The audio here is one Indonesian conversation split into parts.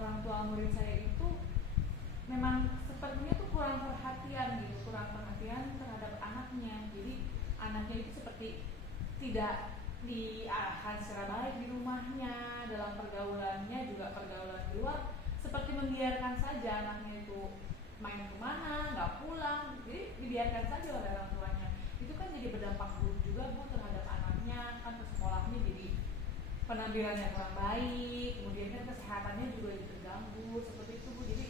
orang tua murid saya itu memang sepertinya tuh kurang perhatian gitu, kurang perhatian terhadap anaknya. Jadi anaknya itu seperti tidak diarahkan secara baik di rumahnya, dalam pergaulannya juga pergaulan di luar seperti membiarkan saja anaknya itu main kemana, nggak pulang, jadi dibiarkan saja oleh orang tuanya. Itu kan jadi berdampak buruk juga Bu terhadap anaknya, kan ke sekolahnya jadi penampilannya kurang baik, kemudian kan kesehatannya juga jadi terganggu seperti itu Bu. Jadi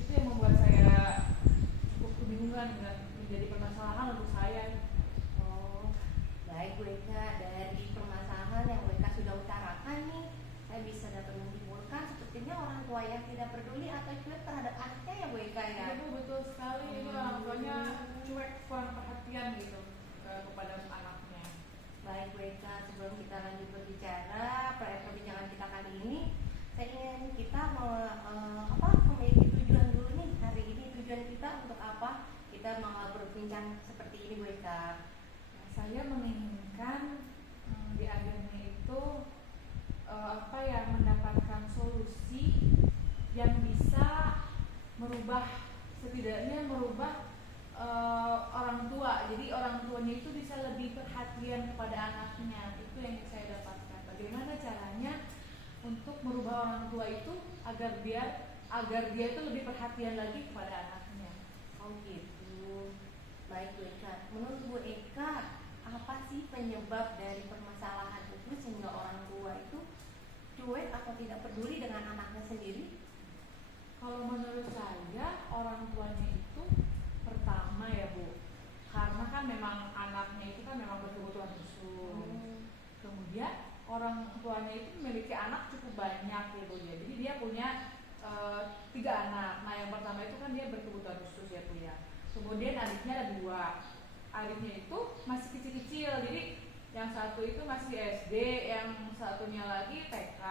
itu yang membuat saya cukup kebingungan dan menjadi permasalahan untuk saya. Oh, baik Bu Eka, dari permasalahan yang Bu Eka sudah utarakan nih, saya bisa dapat menyimpulkan sepertinya orang tua yang tidak peduli atau cuek terhadap anaknya ya Bu Eka ya. Iya Bu, betul sekali. Ini orang tuanya cuek, kurang perhatian gitu kepada anaknya. Baik Bu Eka, sebelum kita lanjut berbicara perbincangan kita kali ini, saya ingin kita memiliki tujuan dulu nih hari ini. Tujuan kita untuk apa? Kita mau berbincang seperti ini Bu Eka. Nah, saya menginginkan di akhirnya itu mendapatkan solusi yang bisa setidaknya merubah orang tua. Jadi orang tuanya itu bisa lebih perhatian kepada anaknya. Itu yang saya dapatkan. Bagaimana caranya untuk merubah orang tua itu agar dia itu lebih perhatian lagi kepada anaknya. Oh gitu. Baik Bu Eka, menurut Bu Eka apa sih penyebab dari permasalahan itu sehingga orang tua itu cuek atau tidak peduli dengan anaknya sendiri? Kalau menurut saya orang tuanya itu pertama ya Bu, karena kan memang anaknya itu kan memang berkebutuhan khusus. Kemudian orang tuanya itu memiliki anak cukup banyak ya Bu ya. Jadi dia punya 3 anak. Nah yang pertama itu kan dia berkebutuhan khusus ya Bu ya. Kemudian adiknya ada 2. Adiknya itu masih kecil-kecil. Jadi yang satu itu masih SD, yang satunya lagi TK.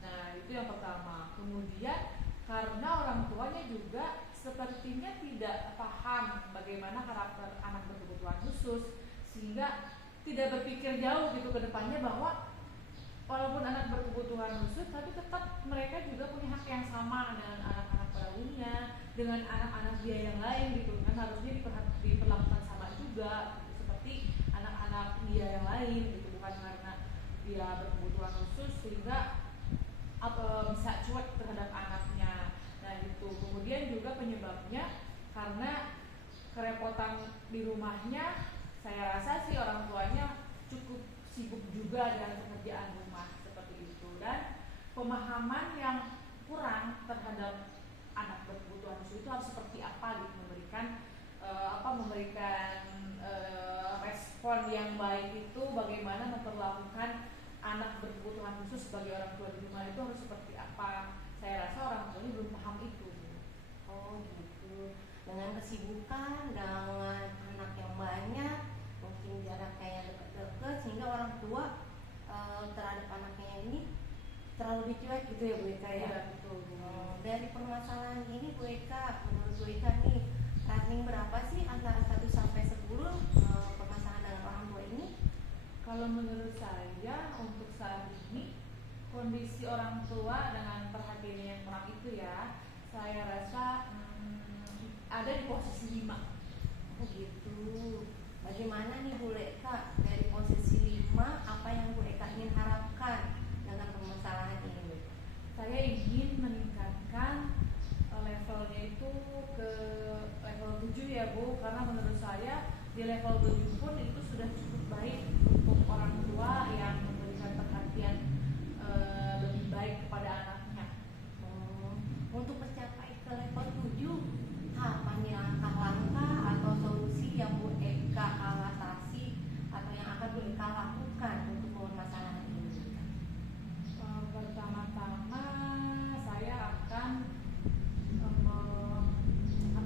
Nah itu yang pertama. Kemudian karena orang tuanya juga sepertinya tidak paham bagaimana karakter anak berkebutuhan khusus, sehingga tidak berpikir jauh gitu ke depannya bahwa walaupun anak berkebutuhan khusus tapi tetap mereka juga punya hak yang sama dengan anak-anak pada umumnya, dengan anak-anak dia yang lain gitu kan, harusnya diperlakukan sama juga gitu, seperti anak-anak dia yang lain gitu, bukan karena dia berkebutuhan khusus sehingga bisa cuek terhadap anaknya. Nah itu kemudian juga penyebabnya karena kerepotan di rumahnya. Saya rasa sih orang tuanya cukup sibuk juga dengan pekerjaan rumah seperti itu, dan pemahaman yang kurang terhadap anak berkebutuhan khusus itu harus seperti apa gitu, memberikan respon yang baik itu, bagaimana memperlakukan anak berkebutuhan khusus sebagai orang tua di rumah itu harus seperti apa. Saya rasa orang tuanya belum paham itu. Oh gitu. Dengan kesibukan, dengan anak yang banyak, mungkin jaraknya yang dekat-dekat, sehingga orang tua terhadap anaknya ini terlalu dicuek gitu ya Bu Eka ya. Ya betul. Dari permasalahan ini Bu Eka, menurut Bu Eka nih, rating berapa sih antara 1 sampai 10 permasalahan dengan orang tua ini? Kalau menurut saya untuk saat ini kondisi orang tua dengan perhatiannya yang kurang itu ya, saya rasa ada di posisi 5. Oh gitu. Bagaimana nih Bu Eka, dari posisi 5 apa yang Bu Eka ingin harapkan dengan permasalahan ini Bu? Saya ingin meningkatkan levelnya itu ke level 7 ya Bu, karena menurut saya di level 7 pun itu sudah cukup baik untuk orang tua yang memberikan perhatian lebih baik kepada anaknya. Untuk mencapai ke level 7, apa nih langkah-langkah atau solusi yang Bu Eka atasi atau yang akan Bu Eka lakukan untuk permasalahan ini? Pertama-tama saya akan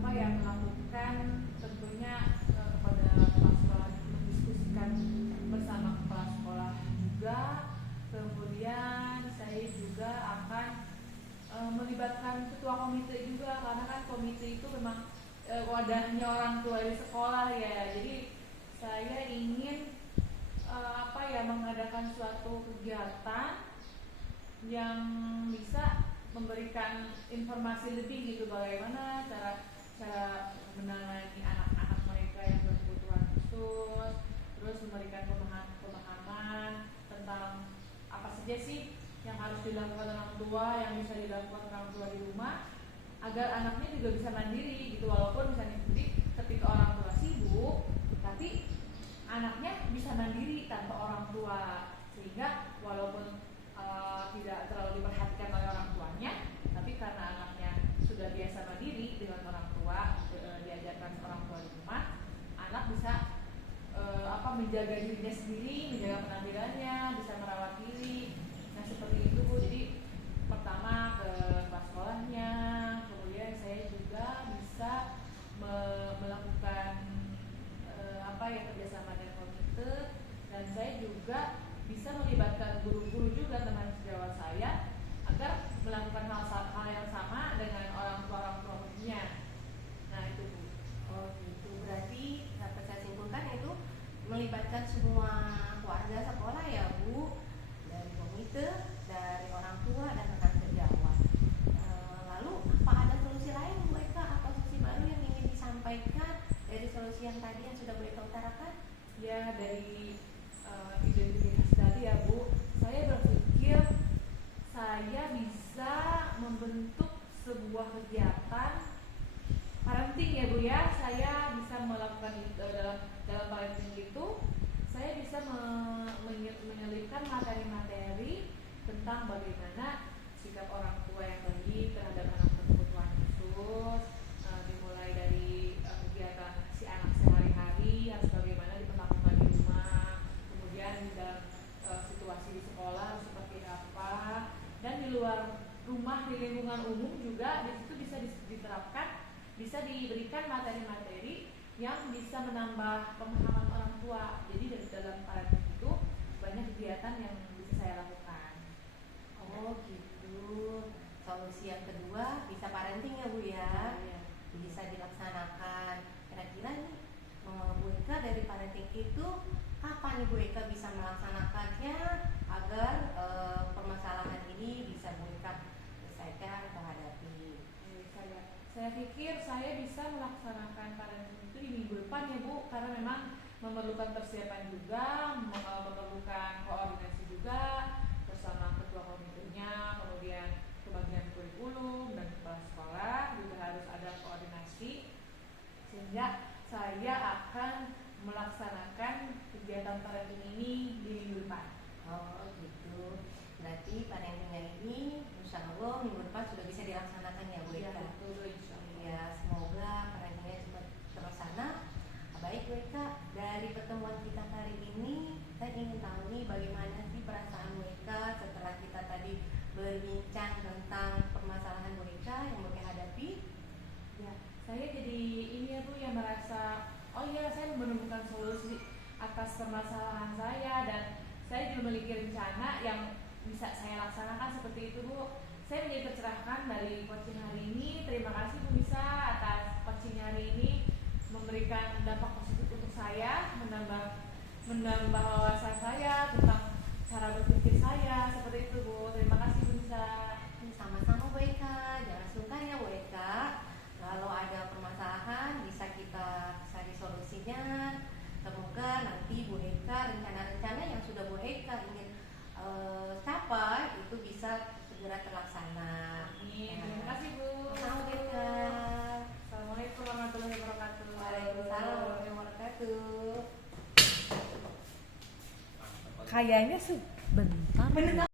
melakukan tentunya kepada kepala sekolah, mendiskusikan bersama kepala sekolah juga. Kemudian saya juga akan melibatkan ketua komite juga, karena kan komite itu memang wadahnya orang tua di sekolah ya. Jadi saya ingin mengadakan suatu kegiatan yang bisa memberikan memberikan informasi lebih gitu bagaimana cara menangani anak-anak mereka yang berkebutuhan khusus, terus memberikan pemahaman tentang apa saja sih yang harus dilakukan orang tua, yang bisa dilakukan orang tua di rumah, agar anaknya juga bisa mandiri gitu. Walaupun misalnya ketika orang tua sibuk, tapi anaknya bisa mandiri tanpa orang tua, sehingga walaupun tidak terlalu diperhatikan oleh orang tuanya, tapi karena anaknya sudah biasa mandiri dengan orang tua, diajarkan orang tua di rumah, anak bisa menjaga dirinya sendiri, menjaga penampilannya, bisa merawat diri. Nah seperti itu Bu. Jadi pertama ke kelas sekolahnya, kemudian saya juga bisa melakukan kerjasama dengan komite, dan saya juga bisa melibatkan guru-guru juga teman sejawat saya agar melakukan hal yang sama dengan orang tua muridnya. Nah itu Bu. Oh gitu, berarti dapat saya simpulkan itu melibatkan semua keluarga sekolah ya Bu, dari komite, dari orang tua dan rekan sejawat. Lalu apa ada solusi lain Bu Eka atau solusi baru yang ingin disampaikan dari solusi yang tadi yang sudah Bu Eka utarakan? Ya dari identitas tadi ya Bu, saya berpikir saya bisa membentuk sebuah kegiatan parenting ya Bu ya. Saya bisa melakukan itu dalam parenting itu, saya bisa menyelipkan materi-materi tentang bagaimana sikap orang tua yang baik terhadap anak berkebutuhan khusus, dimulai dari kegiatan si anak sehari-hari harus bagaimana diperlakukan di rumah, kemudian di dalam situasi di sekolah harus seperti apa, dan di luar rumah di lingkungan umum juga di situ bisa diterapkan, bisa diberikan materi-materi yang bisa menambah pemahaman orang tua. Jadi dari dalam parenting itu banyak kegiatan yang bisa saya lakukan. Oh gitu. Solusi yang kedua bisa parenting ya Bu ya. Ya. Bisa dilaksanakan. Kira-kira nih Bu Eka dari parenting itu kapan nih Bu Eka bisa melaksanakannya agar permasalahan ini bisa Bu Eka selesaikan atau hadapi? Saya pikir saya bisa melaksanakan parenting itu di minggu depan ya Bu, karena memang memerlukan persiapan juga, memerlukan koordinasi juga bersama ketua komitenya, kemudian pembagian kurikulum dan kepala sekolah juga harus ada koordinasi, sehingga saya akan melaksanakan kegiatan parenting ini di minggu depan. Oh gitu. Berarti parentingnya ini insya Allah minggu depan sudah bisa dilaksanakan ya Bu Eka. Ya, semoga parentingnya cepat terlaksana. Baik Bu Eka, dari pertemuan kita kali ini saya ingin tahu nih bagaimana sih perasaan Bu Eka setelah kita tadi berbincang tentang permasalahan Bu Eka yang Bu Eka hadapi. Ya, saya jadi ini ya Bu yang merasa saya menemukan solusi atas permasalahan saya, dan saya juga memiliki rencana yang bisa saya laksanakan seperti itu Bu. Saya menjadi tercerahkan dari coaching hari ini. Terima kasih Bu Nisa atas coaching hari ini, memberikan dampak positif untuk saya, menambah wawasan saya tentang cara berpikir saya, seperti itu Bu. Terima kasih Bu Nisa. Sama-sama Bu Eka, jangan sungkan ya Bu Eka. Kalau ada permasalahan bisa kita cari solusinya. Semoga nanti Bu Eka rencana-rencana yang sudah Bu Eka ingin capai itu bisa segera terlaksana. Amin. Terima kasih Bu. Sama Bu Eka. Assalamualaikum warahmatullahi wabarakatuh. Waalaikumsalam warahmatullahi wabarakatuh. Kayaknya sebentar.